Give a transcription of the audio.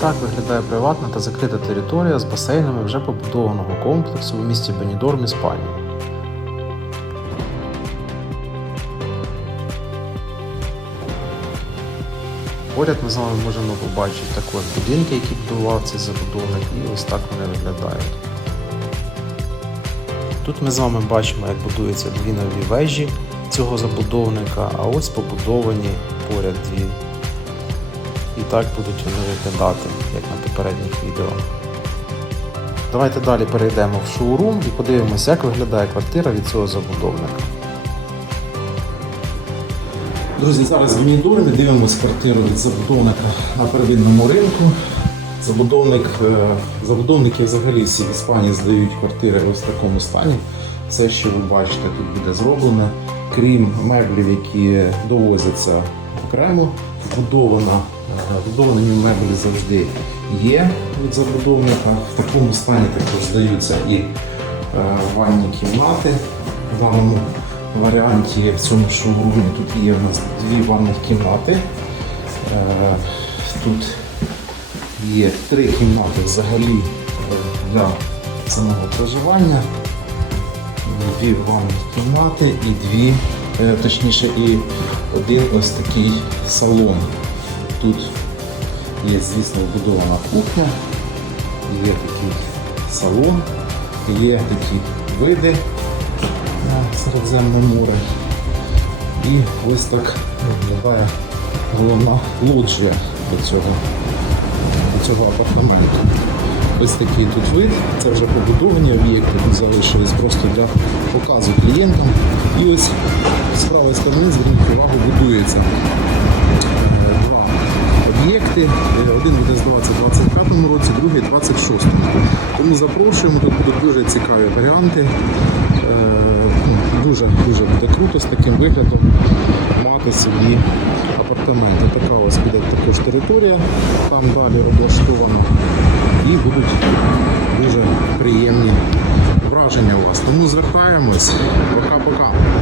Так виглядає приватна та закрита територія з басейнами вже побудованого комплексу в місті Бенідорм, Іспанії. Поряд ми з вами можемо побачити також будинки, які будував цей забудовник, і ось так вони виглядають. Тут ми з вами бачимо, як будуються дві нові вежі цього забудовника, а ось побудовані поряд дві. І так будуть виглядати, як на попередніх відео. Давайте далі перейдемо в шоурум і подивимося, як виглядає квартира від цього забудовника. Друзі, зараз в Мідорі ми дивимося квартиру від забудовника на первинному ринку. Забудовник, е, забудовники взагалі всі в Іспанії здають квартири ось в такому стані. Все, що ви бачите, тут буде зроблено. Крім меблів, які довозяться окремо, вбудована, е, вбудовані меблі завжди є від забудовника. В такому стані також здаються і е, ванні кімнати. В даному варіанті в цьому шоурумі тут є у нас дві ванних кімнати. Е, Тут є три кімнати взагалі е, для самого проживання. Дві ванних кімнати і дві, е, точніше, і один ось такий салон. Тут є, звісно, вбудована кухня, є такий салон, є такі види на Середземне море. І ось так виглядає головна лоджія до цього, до цього апартаменту. Ось такий тут вид, це вже побудовані об'єкти, тут залишились просто для показу клієнтам. І ось з правої сторони, зверніть увагу, будується е, два об'єкти. Один буде здаватися у 25 році, другий 26 Тому запрошуємо, тут будуть дуже цікаві варіанти. Е, ну, буде круто з таким виглядом мати собі апартаменти. Така вас буде також територія, там далі облаштовано. І будуть дуже приємні враження у вас. Тому звертаємось. Пока-пока.